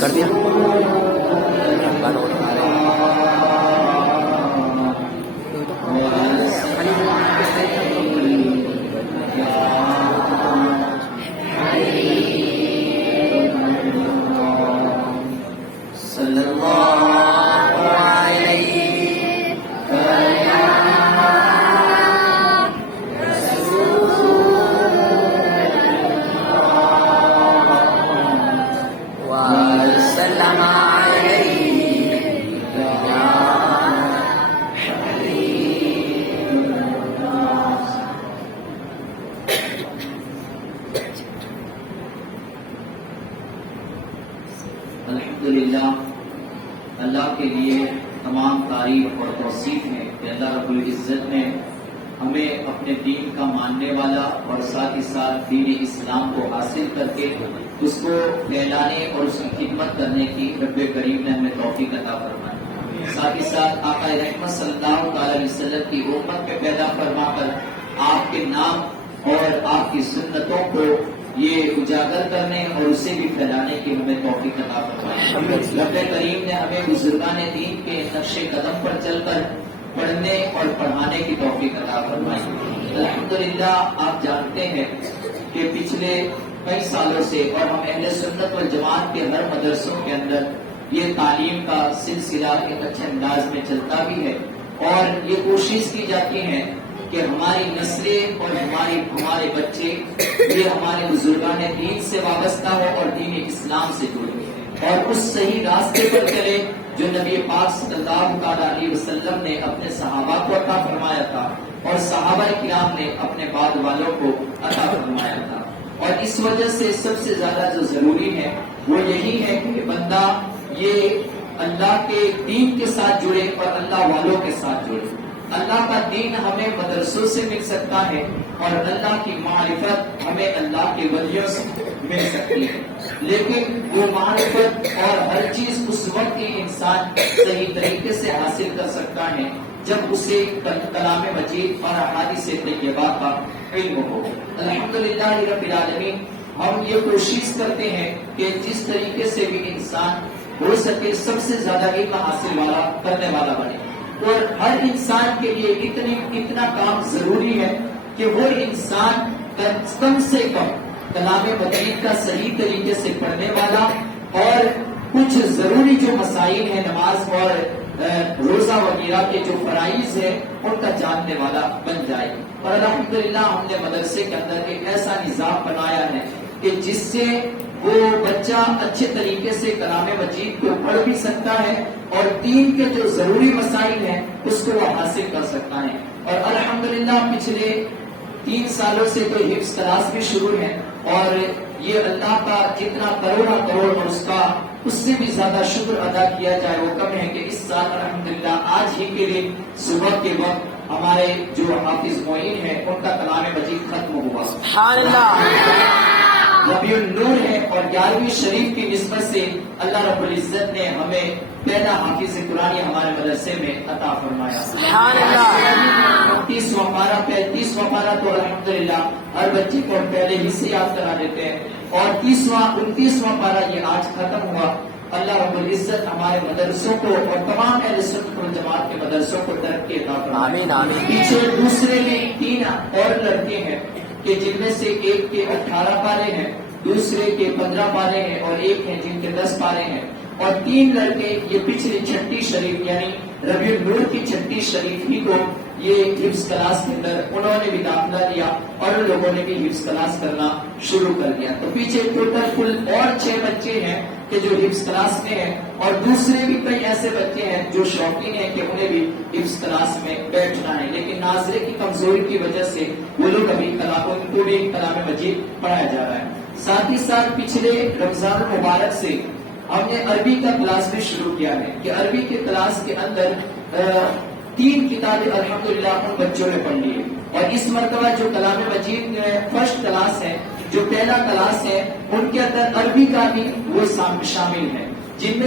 کر دیا الحمدللہ اللہ کے لیے تمام تعریف اور توصیف ہے کہ اللہ رب العزت نے ہمیں اپنے دین کا ماننے والا اور ساتھ ہی ساتھ دین اسلام کو حاصل کر کے اس کو پھیلانے اور اس کی خدمت کرنے کی رب کریم نے ہمیں توفیق عطا فرمائی. ساتھ ہی ساتھ آقا رحمت صلی اللہ تعالی علیہ وسلم کی امت میں پیدا فرما کر آپ کے نام اور آپ کی سنتوں کو یہ اجاگر کرنے اور اسے بھی پھیلانے کی ہمیں توفیق عطا فرمائی. رب کریم نے ہمیں بزرگان دین کے نقش قدم پر چل کر پڑھنے اور پڑھانے کی توفیق عطا فرمائی. الحمدللہ آپ جانتے ہیں کہ پچھلے کئی سالوں سے اور ہم اہل سنت والجماعت کے ہر مدرسوں کے اندر یہ تعلیم کا سلسلہ ایک اچھے انداز میں چلتا بھی ہے اور یہ کوشش کی جاتی ہے کہ ہماری نسلیں اور ہمارے بچے یہ ہمارے بزرگان دین سے وابستہ ہو اور دین اسلام سے جڑے اور اس صحیح راستے پر چلے جو نبی پاک صلی اللہ علیہ وسلم نے اپنے صحابہ کو عطا فرمایا تھا اور صحابہ کرام نے اپنے بعد والوں کو عطا فرمایا تھا. اور اس وجہ سے سب سے زیادہ جو ضروری ہے وہ یہی ہے کہ بندہ یہ اللہ کے دین کے ساتھ جڑے اور اللہ والوں کے ساتھ جڑے. اللہ کا دین ہمیں مدرسوں سے مل سکتا ہے اور اللہ کی معرفت ہمیں اللہ کے ولیوں سے مل سکتی ہے، لیکن وہ معرفت اور ہر چیز اس وقت ہی انسان صحیح طریقے سے حاصل کر سکتا ہے جب اسے کلام مجید اور احادیث طیبہ کا علم ہو. الحمدللہ رب العالمین ہم یہ کوشش کرتے ہیں کہ جس طریقے سے بھی انسان ہو سکے سب سے زیادہ علم حاصل کرنے والا بنے، اور ہر انسان کے لیے اتنا کام ضروری ہے کہ وہ انسان کم سے کم کلام مجید کا صحیح طریقے سے پڑھنے والا اور کچھ ضروری جو مسائل ہیں نماز اور روزہ وغیرہ کے جو فرائض ہیں ان کا جاننے والا بن جائے. اور الحمدللہ ہم نے مدرسے کے اندر ایک ایسا نظام بنایا ہے کہ جس سے وہ بچہ اچھے طریقے سے کلام مجید کو پڑھ بھی سکتا ہے اور دین کے جو ضروری مسائل ہیں اس کو وہ حاصل کر سکتا ہے. اور الحمدللہ پچھلے 3 سالوں سے تو حفظ کلاس بھی شروع ہے اور یہ اللہ کا جتنا کروڑ اور اس سے بھی زیادہ شکر ادا کیا جائے وہ کم ہے کہ اس سال الحمدللہ آج ہی کے لیے صبح کے وقت ہمارے جو حافظ معین ہیں ان کا کلام مجید ختم ہوا. سبحان اللہ. ربیع النور ہے اور 11ویں شریف کی نسبت سے اللہ رب العزت نے ہمیں پہلا حافظ قرآن ہمارے مدرسے میں عطا فرمایا. سبحان اللہ. 35واں پارہ تو الحمدللہ ہر بچے کو پہلے ہی سے یاد کرا دیتے ہیں اور 29واں پارہ یہ آج ختم ہوا. اللہ رب العزت ہمارے مدرسوں کو اور تمام اہل سنت والجماعت کے مدرسوں کو ترقی عطا فرمائے. آمین آمین. پیچھے دوسرے میں 3 اور لڑکے ہیں کہ جن میں سے ایک کے 18 پارے ہیں، دوسرے کے 15 پارے ہیں اور ایک ہیں جن کے 10 پارے ہیں اور 3 لڑکے یہ پچھلی چھٹی شریف یعنی ربیع النور کی چھٹی شریف ہی کو یہ حفظ کلاس کے اندر انہوں نے بھی داخلہ لیا اور ان لوگوں نے بھی حفظ کلاس کرنا شروع کر دیا. تو پیچھے ٹوٹل کل اور 6 بچے ہیں کہ جو حفظ کلاس میں ہیں اور دوسرے بھی کئی ایسے بچے ہیں جو شوقین ہیں کہ انہیں بھی حفظ کلاس میں بیٹھنا ہے، لیکن ناظرے کی کمزوری کی وجہ سے وہ لوگ ابھی ان کو بھی کلام مجید پڑھایا جا رہا ہے. ساتھ ہی ساتھ پچھلے رمضان المبارک سے ہم نے عربی کا کلاس بھی شروع کیا ہے کہ عربی کے کلاس کے اندر 3 کتابیں الحمدللہ ان بچوں نے پڑھ لی ہے اور اس مرتبہ جو کلام مجید فرسٹ کلاس ہے جو پہلا کلاس ہے ان کے اندر عربی کا بھی وہ شامل ہے. جن میں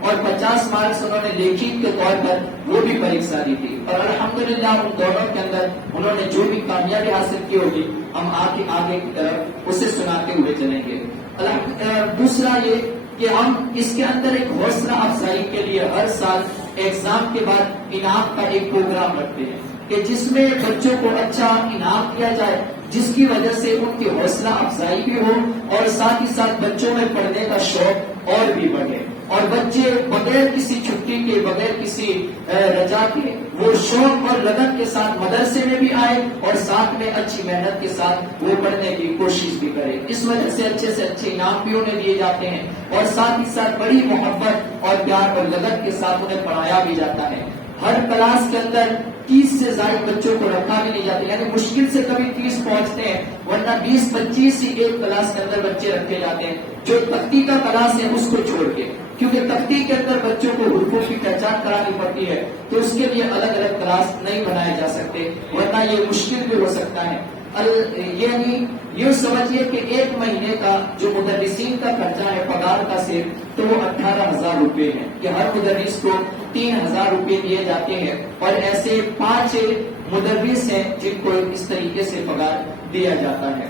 اور 50 مارکس انہوں نے لیکھت کے طور پر وہ بھی پریکشا دی تھی، اور الحمدللہ ان دونوں کے اندر انہوں نے جو بھی کامیابی حاصل کی ہوگی ہم آگے کی طرف اسے سناتے ہوئے چلیں گے۔ دوسرا یہ کہ ہم اس کے اندر ایک حوصلہ افزائی کے لیے ہر سال ایگزام کے بعد انعام کا ایک پروگرام رکھتے ہیں کہ جس میں بچوں کو اچھا انعام دیا جائے، جس کی وجہ سے ان کی حوصلہ افزائی بھی ہو اور ساتھ ہی ساتھ بچوں میں پڑھنے کا شوق اور بھی بڑھے، اور بچے بغیر کسی چھٹی کے، بغیر کسی رجا کے وہ شوق اور لگن کے ساتھ مدرسے میں بھی آئے اور ساتھ میں اچھی محنت کے ساتھ وہ پڑھنے کی کوشش بھی کرے۔ اس وجہ سے اچھے انعام بھی انہیں دیے جاتے ہیں اور ساتھ ہی ساتھ بڑی محبت اور پیار اور لگن کے ساتھ انہیں پڑھایا بھی جاتا ہے۔ ہر کلاس کے اندر 30 سے زائد بچوں کو رکھا بھی نہیں جاتا، یعنی مشکل سے کبھی 30 پہنچتے ہیں، ورنہ 20-25 ہی ایک کلاس کے اندر بچے رکھے جاتے ہیں، جو تختی کا کلاس ہے اس کو چھوڑ کے، کیونکہ تختی کے اندر بچوں کو حروفوں کی پہچان کرانی پڑتی ہے تو اس کے لیے الگ الگ کلاس نہیں بنائے جا سکتے، ورنہ یہ مشکل بھی ہو سکتا ہے۔ یعنی یوں سمجھیے کہ ایک مہینے کا جو مدرسین کا خرچہ ہے پگار کا صرف، تو وہ 18,000 روپے ہے کہ ہر مدرس کو 3,000 روپے دیے جاتے ہیں، اور ایسے 5 مدرس ہیں جن کو اس طریقے سے پگار دیا جاتا ہے۔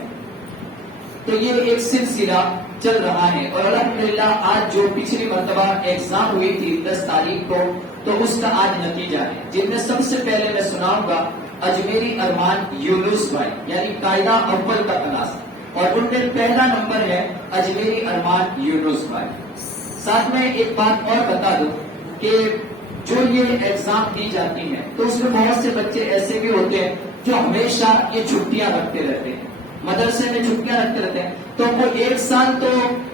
تو یہ ایک سلسلہ چل رہا ہے، اور الحمدللہ آج جو پچھلی مرتبہ ایگزام ہوئی تھی 10 تاریخ کو، تو اس کا آج نتیجہ ہے، جن میں سب سے پہلے میں سناؤں گا اجمیری ارمان یونس بھائی، یعنی قاعدہ اول کا کلاس، اور ان میں پہلا نمبر ہے اجمیری ارمان یونس بھائی۔ ساتھ میں ایک بات اور بتا دوں کہ جو یہ ایگزام دی جاتی ہیں تو اس میں بہت سے بچے ایسے بھی ہوتے ہیں جو ہمیشہ یہ چھٹیاں رکھتے رہتے ہیں، مدرسے میں چھٹیاں رکھتے رہتے ہیں، تو وہ ایک سال تو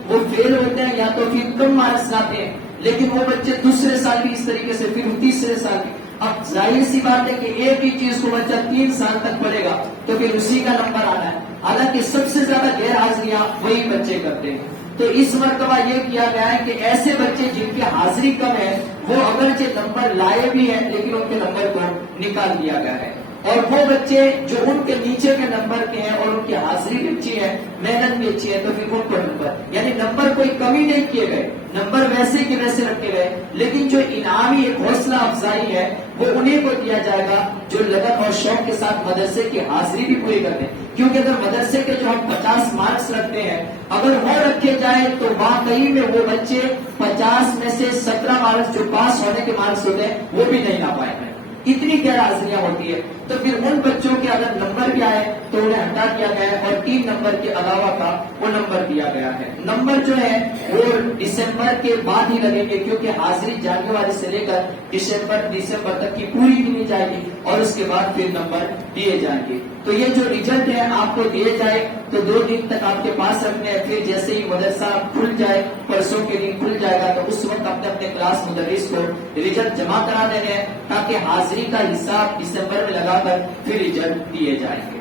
وہ فیل ہوتے ہیں یا تو پھر کم مارکس لاتے ہیں، لیکن وہ بچے دوسرے سال بھی اس طریقے سے، پھر تیسرے سال بھی۔ اب ظاہر سی بات ہے کہ ایک ہی چیز کو بچہ 3 سال تک پڑھے گا تو پھر اسی کا نمبر آنا ہے، حالانکہ سب سے زیادہ غیر حاضریاں وہی بچے کرتے ہیں۔ تو اس مرتبہ یہ کیا گیا ہے کہ ایسے بچے جن کی حاضری کم ہے وہ اگرچہ نمبر لائے بھی ہیں لیکن ان کے نمبر کو نکال دیا گیا ہے، اور وہ بچے جو ان کے نیچے کے نمبر کے ہیں اور ان کی حاضری بھی اچھی ہے، محنت بھی اچھی ہے، تو پھر ان کو نمبر، یعنی نمبر کوئی کمی نہیں کیے گئے، نمبر ویسے کے ویسے رکھے گئے، لیکن جو انعامی ایک حوصلہ افزائی ہے وہ انہیں کو دیا جائے گا جو لگن اور شوق کے ساتھ مدرسے کی حاضری بھی پوری کرتے ہیں۔ کیونکہ اگر مدرسے کے جو ہم 50 مارکس رکھتے ہیں اگر وہ رکھے جائے تو واقعی میں وہ بچے 50 میں سے 17 مارکس جو پاس ہونے کے مارکس ہوتے ہیں وہ بھی نہیں لا پائے ہیں، اتنی غیر حاضریاں ہوتی ہے۔ تو پھر ان بچوں کے اگر نمبر بھی آئے تو انہیں ہٹا دیا گیا ہے اور 3 نمبر کے علاوہ کا وہ نمبر دیا گیا ہے۔ نمبر جو ہے وہ دسمبر کے بعد ہی لگیں گے، کیونکہ حاضری جنوری سے لے کر دسمبر تک کی پوری نہیں جائے گی اور اس کے بعد پھر نمبر دیے جائیں گے۔ تو یہ جو ریزلٹ ہے آپ کو دیے جائے تو 2 دن تک آپ کے پاس رکھنے ہیں، پھر جیسے ہی مدرسہ کھل جائے، پرسوں کے دن کھل جائے گا تو اس وقت اپنے اپنے کلاس مدرس کو ریزلٹ جمع کرا دینے ہیں تاکہ حاضری کا حساب دسمبر میں لگا کر پھر ریزلٹ دیے جائیں گے۔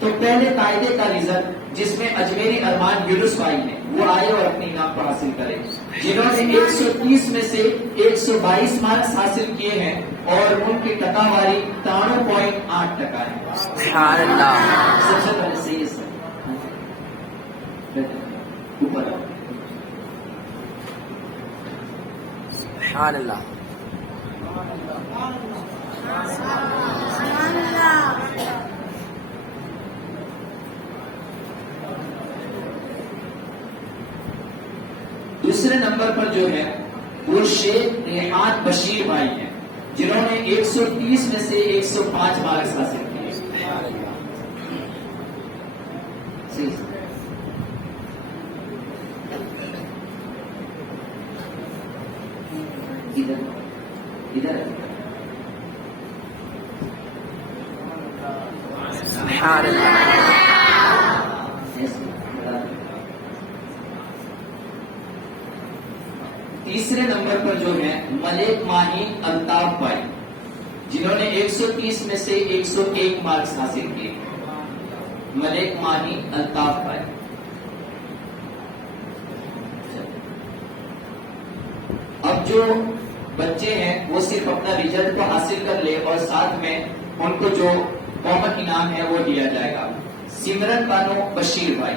تو پہلے قاعدے کا ریزلٹ جس میں اجمیری ارمان یونس بھائی ہیں وہ آئے اور اپنی انعام کو حاصل کرے، جنہوں نے 130 میں سے 122 مارکس حاصل کیے ہیں اور ان کی ٹکا واری 93.8% ہے۔ سبحان اللہ، سب سے پہلے صحیح ہے سر، اوپر آؤ۔ سبحان اللہ، دوسرے نمبر پر جو ہے وہ شیخ ریحان بشیر بھائی ہیں جنہوں نے 130 میں سے 105 مارکس حاصل کیے۔ ادھر سبحان اللہ، تیسرے نمبر پر جو ہے ملک ماہی الطاف بھائی جنہوں نے 130 میں سے 101 مارکس حاصل کیے۔ ملک ماہی الطاف بھائی، اب جو بچے ہیں وہ صرف اپنا ریزلٹ کو حاصل کر لے اور ساتھ میں ان کو جو کامن انعام ہے وہ دیا جائے گا۔ سمرن بانو بشیر بھائی،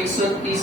130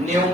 90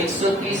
130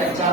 50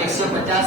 150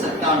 57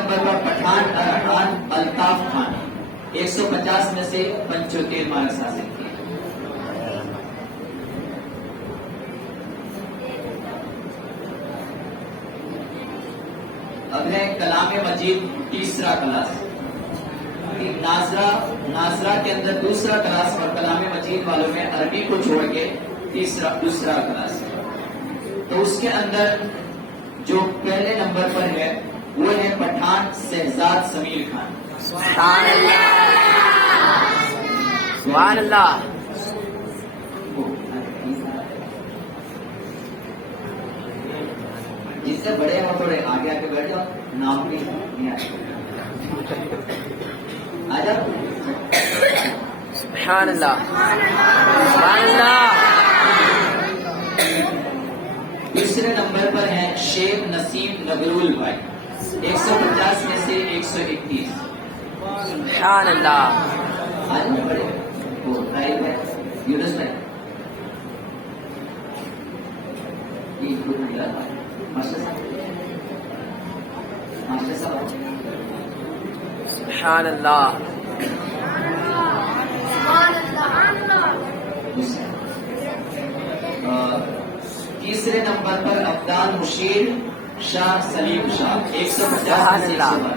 نمبر پر پٹھان ارحان الطاف خان 150 میں سے 75 مارکس حاصل کیے. اب ہے کلام مجید تیسرا کلاس. ناظرہ کے اندر دوسرا کلاس اور کلام مجید والوں میں عربی کو چھوڑ کے دوسرا کلاس ہے. تو اس کے اندر جو پہلے نمبر پر ہے وہ ہے پٹھان شہزاد سمیر خان. سبحان اللہ. سبحان اللہ. جس سے بڑے ہو تھوڑے آگے آگے بیٹھ جاؤ, نام بھی نہیں آ جاؤ. سبحان اللہ. سبحان اللہ. دوسرے نمبر پر ہیں شیخ نسیم نگرول بھائی 150 میں سے 131. سبحان اللہ. آج میں بڑے یونس بھائی ماسٹر صاحب. سبحان اللہ. تیسرے نمبر پر ابدال مشیر شاہ سلیم شاہ 150 میں سے 112.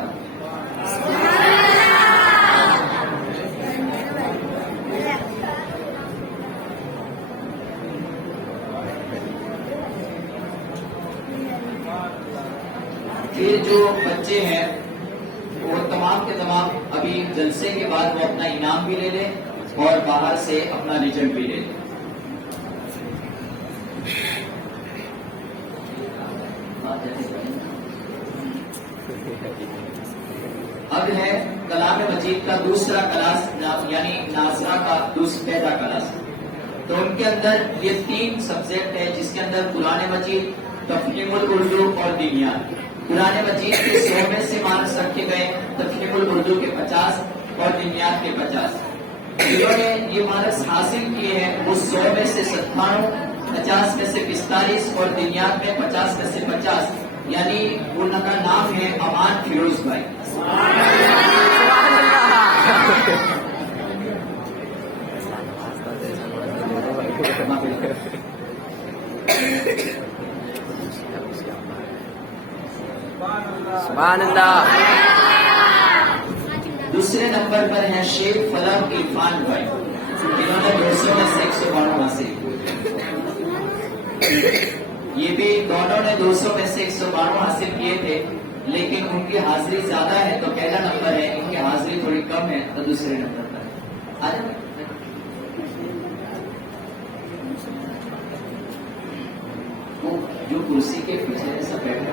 یہ جو بچے ہیں وہ تمام کے تمام ابھی جلسے کے بعد وہ اپنا انعام بھی لے لیں اور باہر سے اپنا رزلٹ بھی لے لیں. اب ہے کلام مجید کا دوسرا کلاس یعنی ناظرہ کا پہلا کلاس. تو ان کے اندر یہ 3 سبجیکٹ ہے جس کے اندر قرآن مجید, تفہیم الاردو اور دینیات. قرآن مجید کے 100 میں سے مارکس رکھے گئے, تفہیم الاردو کے 50 اور دینیات کے 50. جنہوں نے یہ مارکس حاصل کیے ہیں وہ 100 میں سے 97, 50 میں سے 45 اور دینیات میں 50 میں سے 50. یعنی ان کا نام ہے امان فیروز بھائی. سبحان اللہ. دوسرے نمبر پر ہیں شیخ فلک عرفان بھائی جنہوں نے 200 میں سے 192 حاصل کیے. یہ بھی دونوں نے 200 میں سے 192 حاصل کیے تھے, لیکن ان کی حاضری زیادہ ہے تو پہلا نمبر ہے, ان کی حاضری تھوڑی کم ہے تو دوسرے نمبر پر. وہ جو کرسی کے پیچھے سب بیٹھے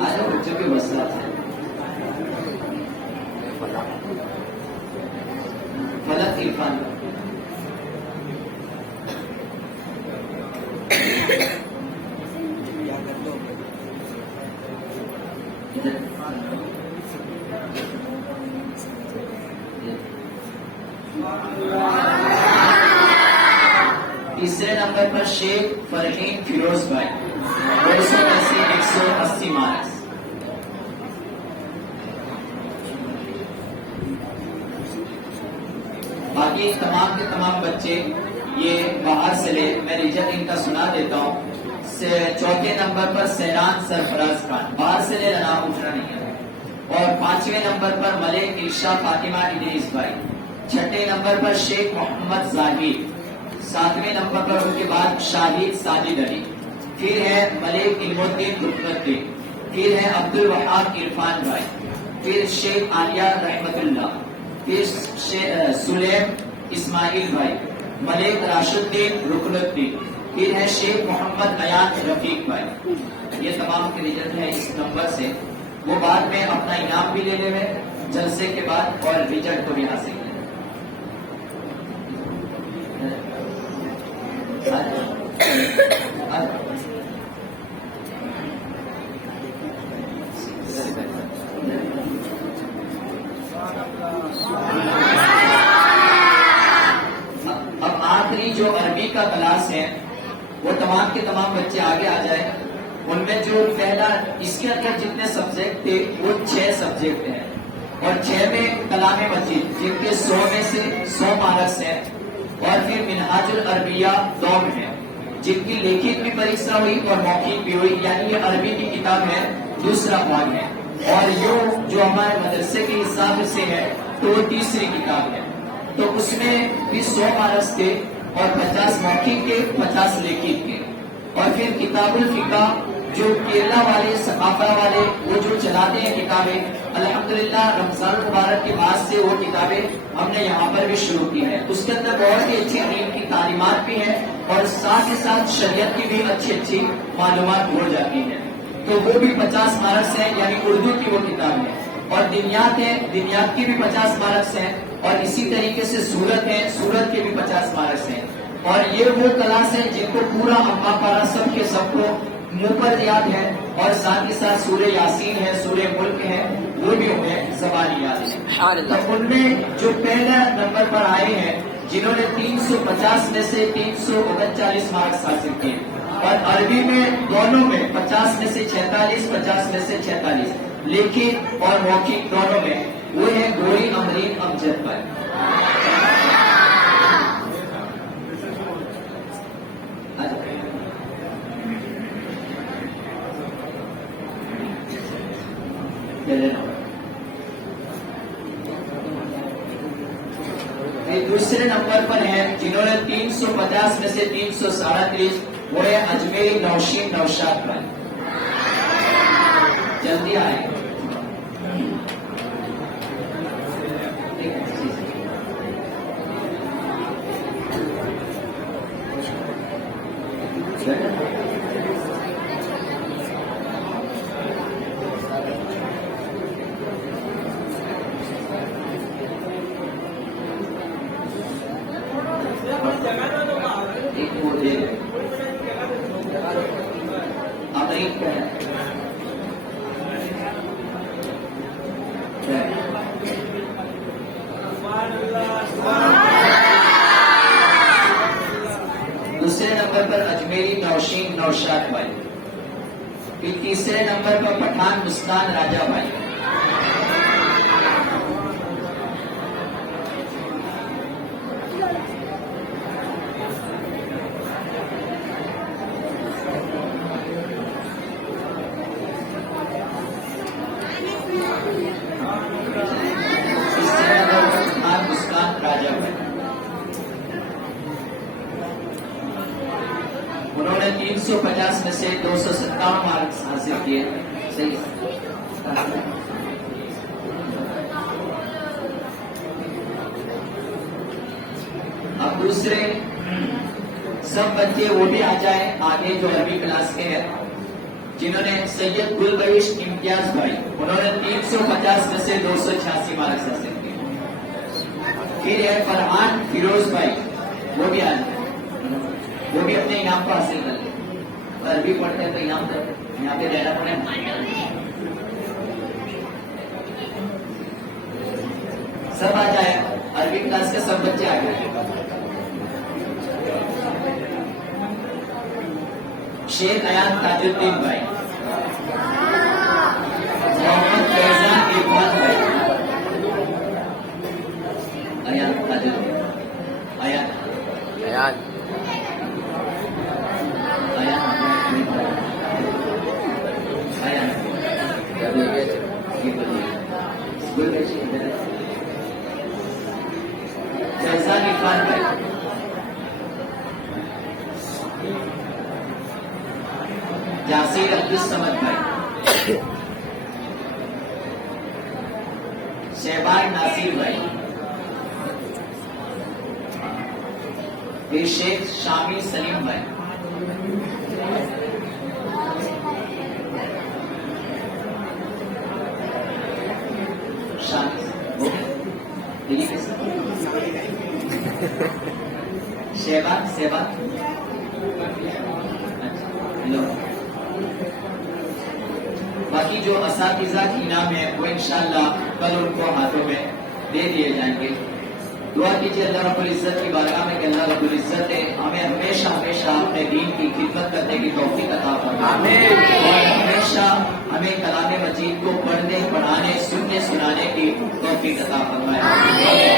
آج بچوں کے مسئلہ ہے. فلک عرفان تیسرے نمبر پر شیخ فرحین فیروز بھائی 200 میں سے 180 مارکس. باقی تمام کے تمام بچے یہ باہر سے لے, میں رزلٹ ان کا سنا دیتا ہوں. چوتھے نمبر پر سیران سرفراز خان, باہر سے لے نام اٹھنا نہیں ہے. اور 5ویں نمبر پر ملک ارشا فاطمہ ادریس بھائی. 6 نمبر پر شیخ محمد زاہد. 7ویں نمبر پر ان کے بعد شاہد ساجد علی. پھر ہے ملک علم الدین رکن الدین. پھر ہے عبد الوہاب عرفان بھائی. پھر شیخ عالیہ رحمت اللہ. پھر سلیم اسماعیل بھائی. ملک راشد الدین رکن الدین. پھر ہے شیخ محمد ایان رفیق بھائی. یہ تمام کے رزلٹ ہے اس نمبر سے. وہ بعد میں اپنا انعام بھی لے لے ہوئے جلسے کے بعد اور رزلٹ کو بھی حاصل کریں. اب آخری جو عربی کا کلاس ہے وہ تمام کے تمام بچے آگے آ جائیں ان میں جو پہلا اس کے اندر جتنے سبجیکٹ تھے وہ 6 سبجیکٹ ہیں اور 6 میں کلام مجید جن کے 100 میں سے 100 مارکس ہیں اور پھر منہاج العربیہ 2 میں ہے جن کی لیکھت بھی پریکشا ہوئی اور موخر بھی ہوئی، یعنی یہ عربی کی کتاب ہے، دوسرا بھاگ ہے، اور یہ جو ہمارے مدرسے کے حساب سے ہے تو وہ تیسری کتاب ہے، تو اس میں بھی 100 مارکس تھے اور 50 موخر کے 50 لیکھت کے، اور پھر کتاب الفقہ جو کیرلا والے ثقافت والے وہ جو چلاتے ہیں کتابیں، الحمدللہ رمضان المبارک کے بعد سے وہ کتابیں ہم نے یہاں پر بھی شروع کی ہیں، اس کے اندر بہت ہی اچھی دین کی تعلیمات بھی ہیں اور ساتھ ہی ساتھ شریعت کی بھی اچھی معلومات ہو جاتی ہیں، تو وہ بھی 50 مارکس ہیں، یعنی اردو کی وہ کتاب ہے، اور دنیات ہے، دنیات کی بھی 50 مارکس ہیں، اور اسی طریقے سے سورت ہے، سورت کے بھی 50 مارکس ہیں، اور یہ وہ کلاس ہے جن کو پورا اما پارا سب کے سب کو منہ پر یاد ہے، اور ساتھ ہی ساتھ سورہ یاسین ہے، سورہ ملک ہے، وہ بھی انہیں زبان یاد ہے، تو ان میں جو پہلا نمبر پر آئے ہیں جنہوں نے 350 میں سے 339 مارکس حاصل کیے، اور عربی میں دونوں میں 50 میں سے 46، 50 میں سے 46، لیکن اور موخر دونوں میں وہ ہے گوری امرین امجد پر۔ دوسرے نمبر پر ہیں جنہوں نے 350 میں سے 337، وہ ہے اجمیری نوشین نوشاد پر۔ جلدی آئے، دوسرے نمبر پر اجمیری نوشین نوشاد بھائی، پھر تیسرے نمبر پر پٹھان مسکان راجہ بھائی، تیسرے نمبر پر پٹھان مسکان راجہ بھائی، انہوں نے 350 میں سے 257 مارکس حاصل کیے، صحیح۔ اب دوسرے سب بچے وہ بھی آ جائیں آگے جو عربی کلاس کے ہیں، جنہوں نے سید گل بخش امتیاز بھائی، انہوں نے 350 میں سے 286 مارکس حاصل کیے، پھر ہے فرحان فیروز بھائی، وہ بھی آ جائیں، وہ بھی اپنے انعام کو حاصل کر لیں، عربی پڑھتے ہیں تو انعام کرتے ہیں، یہاں پہ رہنا پڑے، سب آ جائے، عربی کلاس کے سب بچے آ گئے۔ شیخ ایان تاج الدین بھائی، محمد فیضان عرفان بھائی، ایان تاج الدین، ایان فیضان عرفان بھائی، یاسیر عبدالصمد بھائی، شہباز ناصر بھائی، پھر شیخ شامی سلیم بھائی، شہباز باقی جو اساتذہ کی انعام ہے وہ انشاءاللہ کل ان کو ہاتھوں میں دے دیے جائیں گے۔ دعا کیجیے اللہ رب العزت کی بارگاہ میں کہ اللہ رب العزت ہمیں ہمیشہ اپنے دین کی خدمت کرنے کی توفیق عطا فرمائے آمین۔ اور ہمیشہ ہمیں کلام مجید کو پڑھنے پڑھانے سننے سنانے کی توفیق عطا فرمائے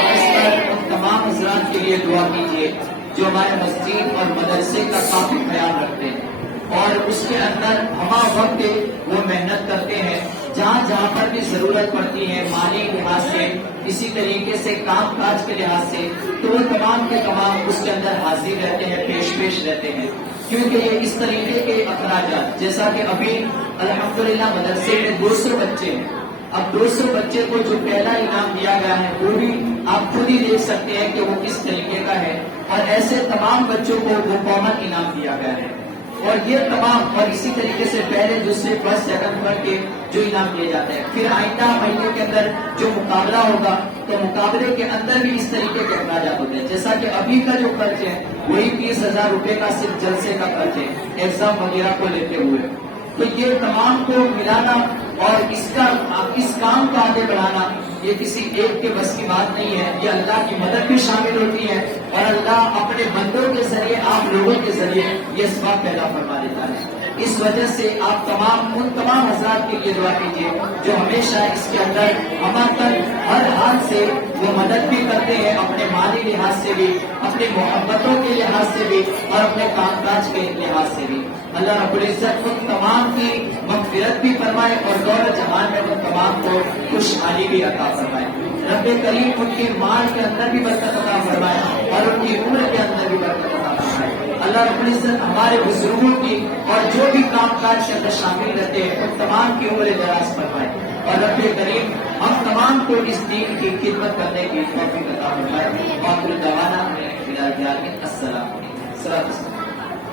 اس پر ان تمام حضرات کے لیے دعا کیجیے جو ہمارے مسجد اور مدرسے کا کافی خیال رکھتے ہیں اور اس کے اندر ہمہ وقت وہ محنت کرتے ہیں جہاں جہاں پر بھی ضرورت پڑتی ہے مالی لحاظ سے اسی طریقے سے کام کاج کے لحاظ سے تو وہ تمام کے تمام اس کے اندر حاضر رہتے ہیں پیش رہتے ہیں کیونکہ یہ اس طریقے کے اخراجات جیسا کہ ابھی الحمدللہ مدرسے میں 200 بچے ہیں اب 200 بچے کو جو پہلا انعام دیا گیا ہے وہ بھی آپ خود ہی دیکھ سکتے ہیں کہ وہ کس طریقے کا ہے اور ایسے تمام بچوں کو وہ کامن انعام دیا گیا ہے اور یہ تمام اور اسی طریقے سے پہلے دوسرے فرسٹ سیکنڈ پر کے جو انعام دیے جاتے ہیں پھر آئندہ مہینے کے اندر جو مقابلہ ہوگا تو مقابلے کے اندر بھی اس طریقے کے اخراجات ہوتے ہیں جیسا کہ ابھی کا جو خرچ ہے وہی 30,000 روپے کا صرف جلسے کا خرچ ہے ایگزام وغیرہ کو لیتے ہوئے تو یہ تمام کو ملانا اور اس کام کو آگے بڑھانا یہ کسی ایک کے بس کی بات نہیں ہے یہ اللہ کی مدد بھی شامل ہوتی ہے اور اللہ اپنے بندوں کے ذریعے آپ لوگوں کے ذریعے یہ اسباب پیدا فرما دیتا ہے اس وجہ سے آپ ان تمام حضرات کے لیے دعا کیجیے جو ہمیشہ اس کے اندر ہمارے ہر حال سے وہ مدد بھی کرتے ہیں اپنے مالی لحاظ سے بھی اپنی محبتوں کے لحاظ سے بھی اور اپنے کام کاج کے لحاظ سے بھی اللہ رب العزت ان تمام کی مغفرت بھی فرمائے اور دور جہان میں ان تمام کو خوشحالی بھی عطا فرمائے رب کریم ان کے مال کے اندر بھی برکت عطا فرمائے اور ان کی عمر کے اندر بھی برکت عطا فرمائے اللہ رب العزت ہمارے بزرگوں کی اور جو بھی کام کاج کے اندر شامل رہتے ہیں ان تمام کی عمر دراز فرمائے اور رب کریم ہم تمام کو اس دین کی خدمت کرنے کی توفیق عطا فرمائے اور دعوانا السلام علیکم